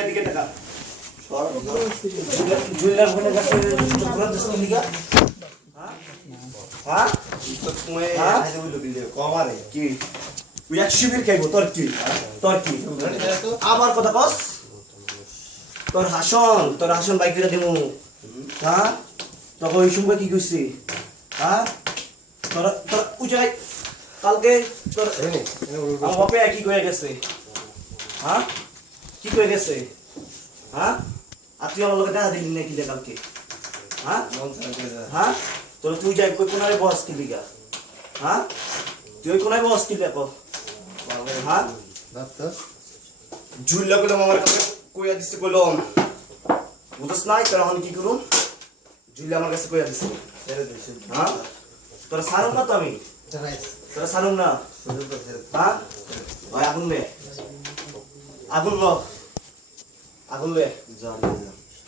এদিকে টাকা জুয়েলার বনে গেছে পুরো দেশ লিগা হ্যাঁ কমারে কি তুই এক শিবির খাইবো তোর কি আবার কথা কস তোর হাসন বাইক করে দিমু হ্যাঁ তোকে ওই সময় কি করছি হ্যাঁ তোর উজাই কালকে তোর আমার বাপে কি কয়ে গেছে হ্যাঁ কি কয়ে গেছে হ্যাঁ আর তুই আমার লোকে দেখা দিলি নাকি কালকে হ্যাঁ হ্যাঁ তোর তুই যাই কই কোনারে বস কি লিগা হ্যাঁ তুই ওই কোনায় বস কি দেখো হ্যাঁ ঝুল্লা কইলাম আমার কাছে কইয়া দিছে কইলাম বুঝছ নাই তোর এখন কি করুন ঝুল্লা আমার কাছে কইয়া দিছে হ্যাঁ তোরা সারুম না তো আমি তোরা সারুম না হ্যাঁ ভাই আগুন লে আগুন ল আগুন লে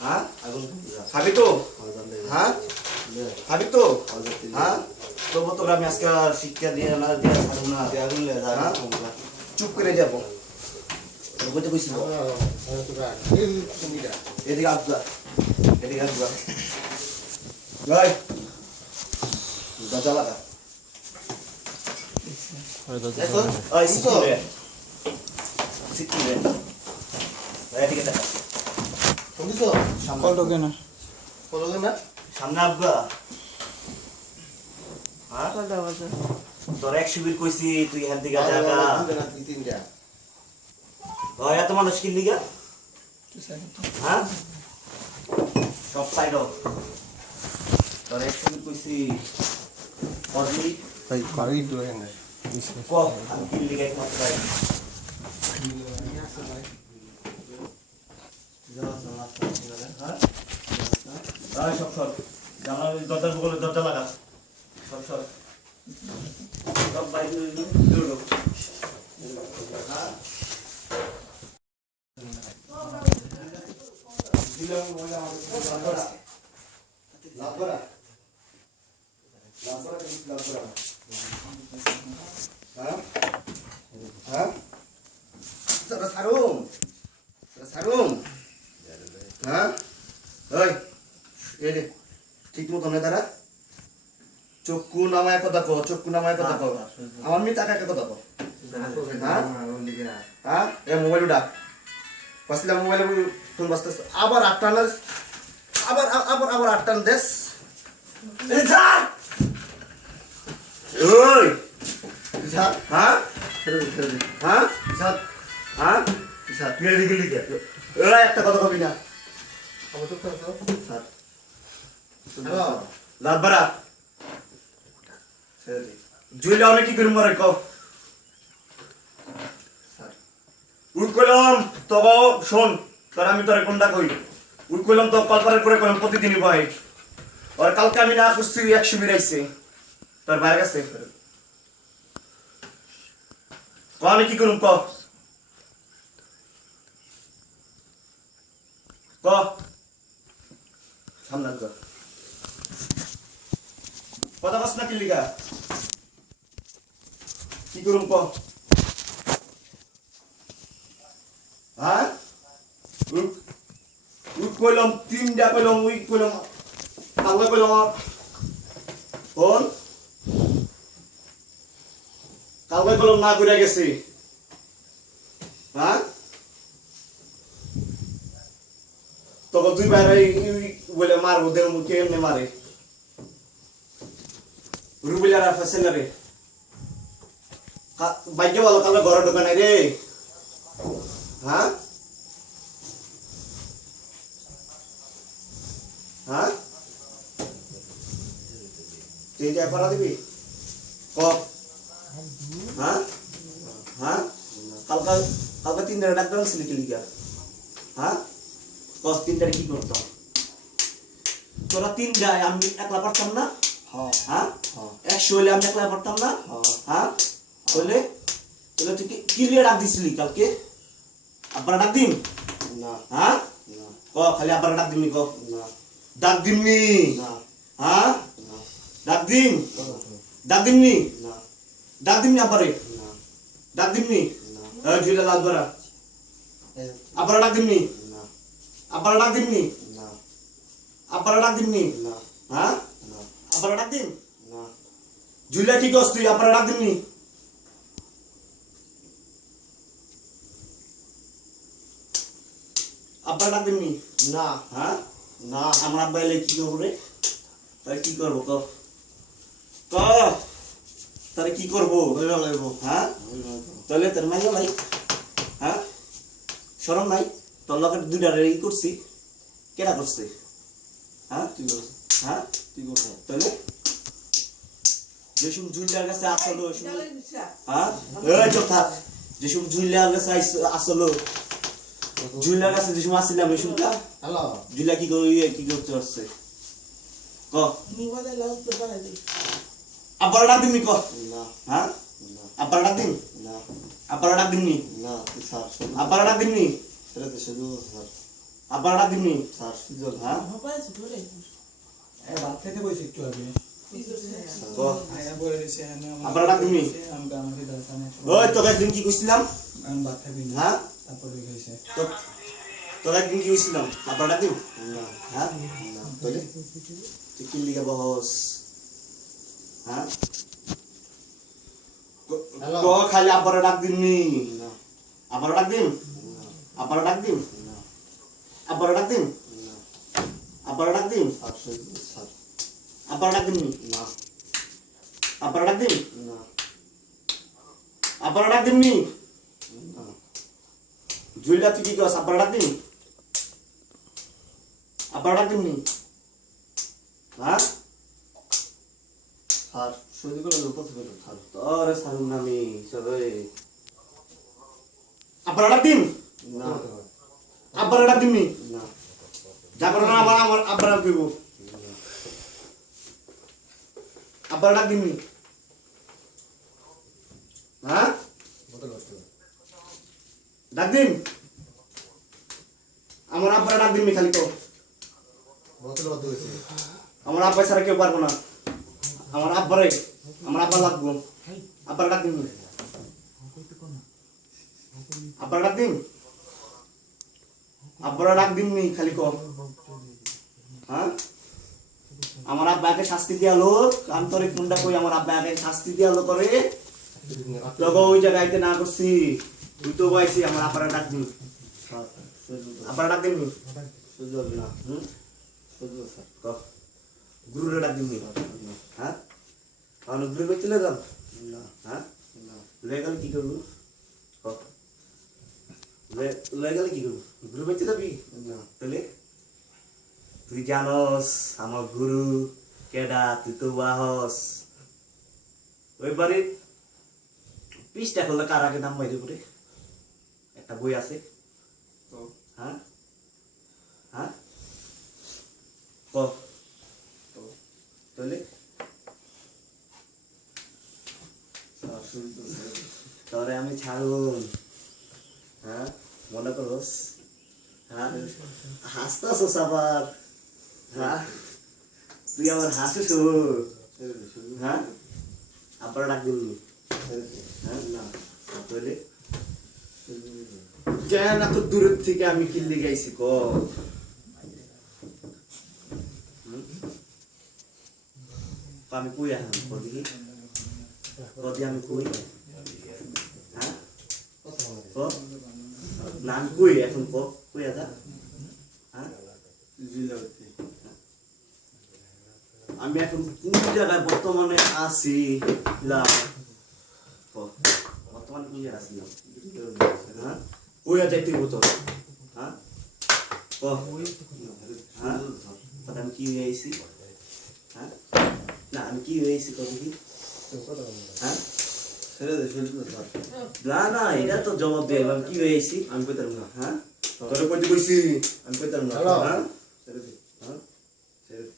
হ্যাঁ আগুন খাবি তো হ্যাঁ খাবি তো হ্যাঁ তবু তোরা আমি আজকে শিক্ষা দিয়ে না দিয়ে সারুম না আগুন লে চুপ করে যাবো বলতে কইছিল এদিকে আব্বা ভাই দরজা লাগা দেখো ওই সিকিরে এদিকে দেখা শুনছো সামনে না সামনে আব্বা হ্যাঁ তোর এক শিবির কইছি তুই হেল দিকে জায়গা ভাই এত মানুষ কি লিগা হ্যাঁ সব সাইড অফ তোর এক শিবির কইছি পড়লি ভাই পারি দূরে না কো আমি কি লিগা কত ভাই হ্যাঁ সব সব জানালা দরজার বগলে দরজা লাগা সব সব সব বাইরে দূর হ্যাঁ লাভরা হ্যাঁ হ্যাঁ সারুম হ্যাঁ ওই এই রে ঠিক মতো না তারা চক্ষু নামায় কথা কো আমার মি টাকা কথা কো হ্যাঁ হ্যাঁ এ মোবাইল ডাক পাসলা মোবাইলে ফোন বাজতেছে আবার আটটানা আবার আটটান দেশ এই যা ওই যা হ্যাঁ হ্যাঁ যা হ্যাঁ যা তুই গেলি কে এরা একটা কথা কবি না আমি তো কথা স্যার হ্যালো লালবারা স্যার জুইলা অনেক কি করব রে কও উই কলম তবে শোন তোর আমি তোরে কোনটা কই উই কলম তো কলপারের করে কলম প্রতিদিনই ভাই আর কালকে আমি না করছি 100 বিরাইছে তোর বাইরে গেছে কোন কি করুম ক সামনে তো কথা বাস না কি লিগা কি করুম ক হ্যাঁ উই কইলাম তিনটা কইলাম উই কইলাম কালকে কইলাম কোন কালকে কইলাম না কইরা গেছি হ্যাঁ তখন তুই বাইরে বলে মারবো দেব কেমনে মারে রুবিলারা ফসেলারে বাইকে ভালো কালকে ঘরে ঢোকা নাই রে হ্যাঁ হ্যাঁ তুই যা পারা দিবি ক হ্যাঁ হ্যাঁ কালকে 3 দিন ডাক্তার ছিল কি লিখা হ্যাঁ কস 3 তারিখ কি করতাম তোরা 3 যায় আমি একলা পারতাম না হ্যাঁ হ্যাঁ 100 হলে আমি একলা পারতাম না হ্যাঁ বলে তুই ক্লিয়ার ডাক দিছিলি কালকে আবার ডাক দিম না হ্যাঁ ক খালি আবার ডাক দিমনি ক না ডাক দিমনি না হ্যাঁ ডাক দিমনি না ডাক দিমনি আবারে না ডাক দিমনি না ঝুলা লাভ করা এ আবার ডাক দিমনি না আবার ডাক দিমনি না আবার ডাক দিমনি না হ্যাঁ না আবার ডাক দিম না ঝুলা কি করছ তুই আবার ডাক দিমনি আবার ডাক দিমনি না হ্যাঁ না আমার আব্বা এলে কি করবো রে তাই কি করবো ক ক তারে কি করবো বইরা লাইব হ্যাঁ তাহলে তোর মাইয়া নাই হ্যাঁ শরম নাই তোর লগে দুইটা রেডি করছি কেডা করছে হ্যাঁ কি করছ হ্যাঁ কি করছ তাহলে যেসব জুইলার কাছে আসলো হ্যাঁ এই চুপ থাক যেসব জুইলার কাছে আসলো জুইলার কাছে যেসব আসছিলাম এই শুনটা হ্যালো জুইলা কি করতে আসছে ক আবার ডাক দিমনি ক না হ্যাঁ না আবার ডাক দিম না আবার ডাক দিমনি না স্যার আবার ডাক দিমনি সেটা তো শুধু স্যার আবার ডাক দিমনি স্যার শুধু হ্যাঁ বাদ থেকে বসে একটু আগে ক আয়া বলে দিছে আবার ডাক দিমনি আমাকে আমাকে দরকার নেই ওই তোকে একদিন কি কইছিলাম আমি বাদ থাকি না হ্যাঁ তারপরে খাইছে তোকে একদিন কি কইছিলাম আবার ডাক দিম না হ্যাঁ না তাহলে তুই কি লিখে বহস হ্যাঁ ক খালি আবার ডাক দিমনি না আবার ডাক দিম আবার ডাক দিম না আবার ডাক দিম না আবার ডাক দিম স্যার শুধু স্যার আবার ডাক দিমনি না আবার ডাক দিম না আবার ডাক দিমনি না জুইলা তুই কি কস আবার ডাক দিম আবার ডাক দিমনি হ্যাঁ স্যার শুধু করে লোক থেকে স্যার তোরে সারুম নামি সরে আবার ডাক দিম না আবার ডাক দিমনি না যাবার না আমার আবার ডাক দিব আবার ডাক দিমনি হ্যাঁ ডাক দিম আমার আব্বার ডাক দিমনি খালি তো আমার আব্বা ছাড়া কেউ পারবো না আমার আব্বা লাগবো আব্বার ডাক দিমনি আব্বার ডাক দিম আব্বার ডাক দিমনি খালি কর হ্যাঁ আমার আব্বাকে শাস্তি দিয়ালো আন্তরিক মুন্ডা কই আমার আব্বাকে শাস্তি দিয়ালো করে তোকে ওই জায়গাইতে না করছি তুই তো বয়সি আমার আব্বার ডাক দিম স্যার শুধু আব্বার ডাক দিমনি শুধু না হুম শুধু স্যার ক গুরুরে ডাক দিমনি হ্যাঁ কারণ গুরু বেঁচে যাম না হ্যাঁ না লয়ে গেলে কি করবো ক লয়ে গেলে কি করবো গুরু বেঁচে যাবি না তাহলে তুই জানস আমার গুরু কেডা তুই তো বাহস ওই বাড়ির পিসটা করলে কার আগে নাম বাইরে পড়ে একটা বই আছে তো হ্যাঁ হ্যাঁ ক তো তাহলে স্যার শুধু স্যার তোরে আমি ছাড়ুন হ্যাঁ মনে করস হ্যাঁ হাসতাছস আবার হ্যাঁ তুই আবার হাসিস শুধু হ্যাঁ আবার ডাক দিবি হ্যাঁ না তাহলে শুধু কেন এত দূরের থেকে আমি কিল্লি গাইছি ক আমি কই আহাম কদি কদি আমি কই হ্যাঁ ক না আমি কই এখন কই আদা হ্যাঁ জিলাতে আমি এখন কোন জায়গায় বর্তমানে আছি লা ক বর্তমানে কোন জায়গায় আছি হ্যাঁ কই যাইতে হতো হ্যাঁ ক হ্যাঁ কথা আমি কি হয়ে আইছি হ্যাঁ না আমি কি হয়ে আইছি কত কি হ্যাঁ ছেড়ে দে শুধু স্যার না না এটা তো জবাব দিয়ে আমি কি হয়ে আইছি আমি কইতাম না হ্যাঁ তোরে কইতে কইছি আমি কইতাম না হ্যালো হ্যাঁ ছেড়ে দে হ্যাঁ ছেড়ে দে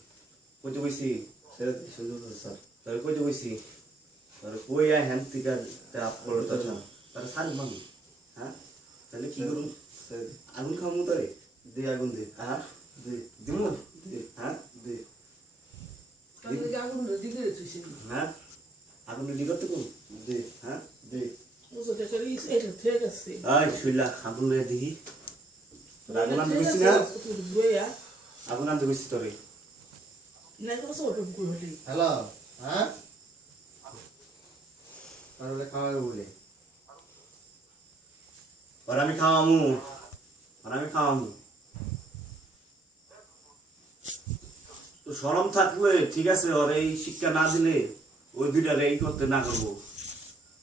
কইতে কইছি ছেড়ে দে শুধু স্যার তোরে কইতে কইছি তোরে কই আই হ্যান থেকে আপ করো তো তোরে সারি মামি হ্যাঁ তাহলে কি করুন ছেড়ে দে আগুন খামু তোরে দে আগুন দে হ্যাঁ দে দিমু দে হ্যাঁ দে হ্যাঁ আগুন রেডি করতে কোন দে হ্যাঁ দে এটা ঠিক আছে আই শুইলা আগুন লয়ে দেখি আগুন আনতে গেছি না বইয়া আগুন আনতে গেছি তোরে না কোনো সব কই হলি হ্যালো হ্যাঁ তাহলে খাওয়াবে বলে আর আমি খাওয়ামু তো শরম থাকলে ঠিক আছে ওর এই শিক্ষা না দিলে ওই দুইটা এই করতে না করবো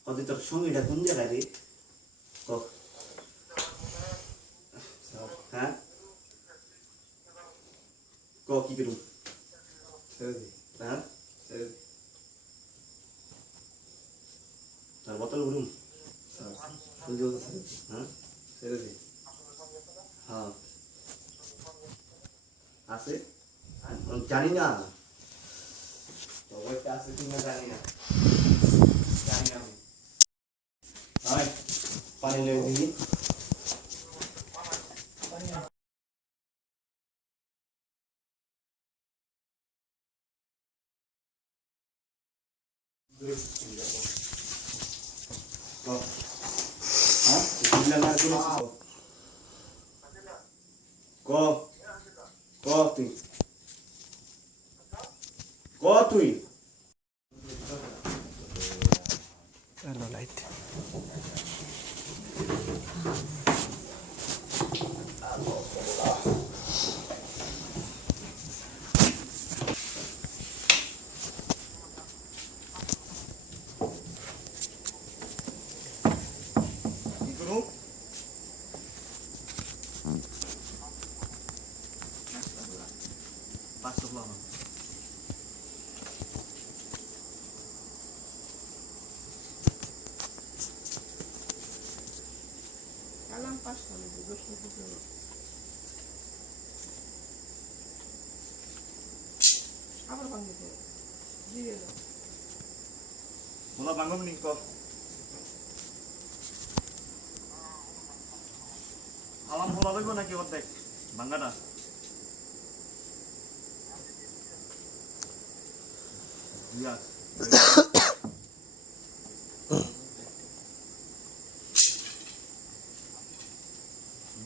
কত তোর সঙ্গীটা কোন জায়গায় রে ক হ্যাঁ ক কি করুন ছেড়ে দি হ্যাঁ ছেড়ে দি তার বোতল ঘুরুন স্যার সহ্য হতে ছেড়ে দি হ্যাঁ ছেড়ে দি হ্যাঁ আছে জানি না ওইটা আছে কিনা জানি না আমি আয় পানি লয়ে দিই তুই Hello, light. কি করুন পাঁচশো প্লাম কালাম পাস করে দোষ দিতে আবার ভাঙতে দিয়ে দাও মোলা বাঙ্গম নি ক আলাম ভোলা লাগবে নাকি অর্ধেক বাঙ্গাটা ইয়াস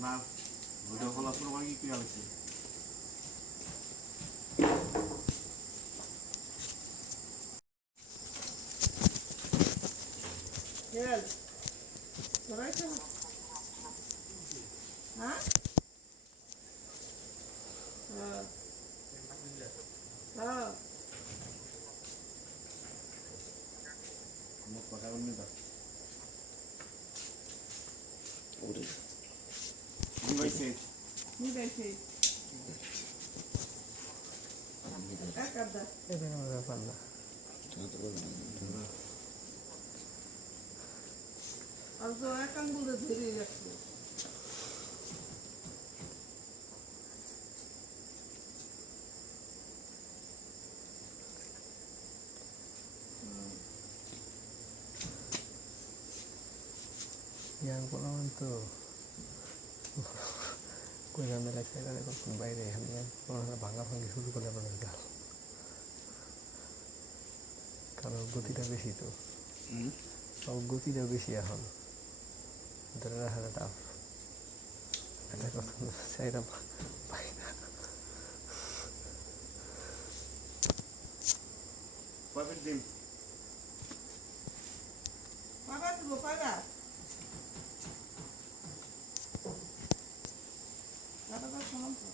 না ভিডিও কল শুরু করে কি লাগছে Gel. Soraysa. Ha? Ha. মুখ কথা বলনি তো ওরে কি হইছে Ni bekle. Akada. এটা কোনো ব্যাপার না Also akan bulup diri yaktu. yang pengalaman tuh gue ngambil saya kan itu baik deh ya orang bangga panggil suruh pada meninggal kalau gue tidak bisa itu kalau gue tidak bisa ya hal adalah hal tough ada kosong saya dapat baik কয়ফিট দিন Papa tu papa. Kata kau sama tu.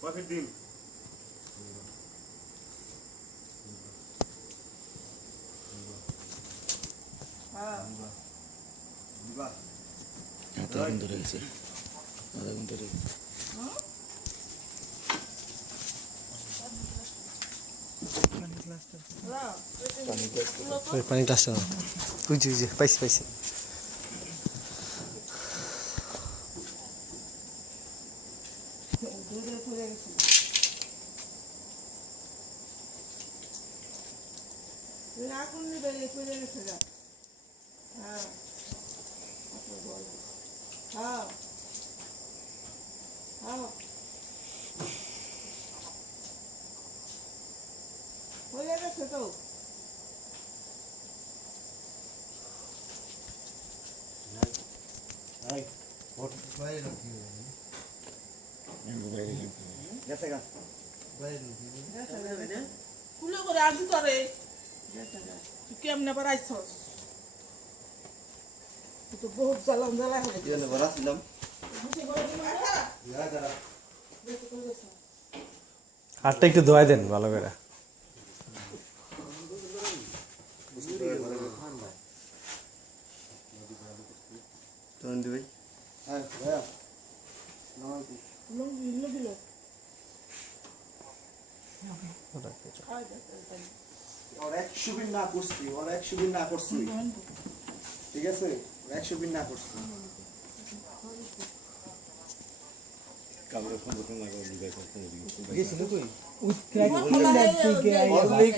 কয়ফিট দিন Ha. দিবা আধা ঘন্টা রয়েছে আধা ঘন্টা রয়েছে Hello. paling kelas tuh uji paisi Dure pure gেছে. রাখুন নি বেলে পড়ে গেছে গা হ্যাঁ হ্যাঁ হ্যাঁ পড়ে গেছে তো গেছে গা কুলো করে আর ভিতরে তুই কেমনে আবার আইছস তুই তো বহুত জ্বালাম জ্বালা হয়ে কি হলো বড় ছিলাম হাতটা একটু ধোয়া দেন ভালো করে তখন দিবি লুঙ্গি লুঙ্গি লো ওর 100 বিন না করছি ওর 100 বিন না করছি ঠিক আছে 100 বিন না করছি কামড়ে ফোন করতে না করে দিবে গেছিল কই তুই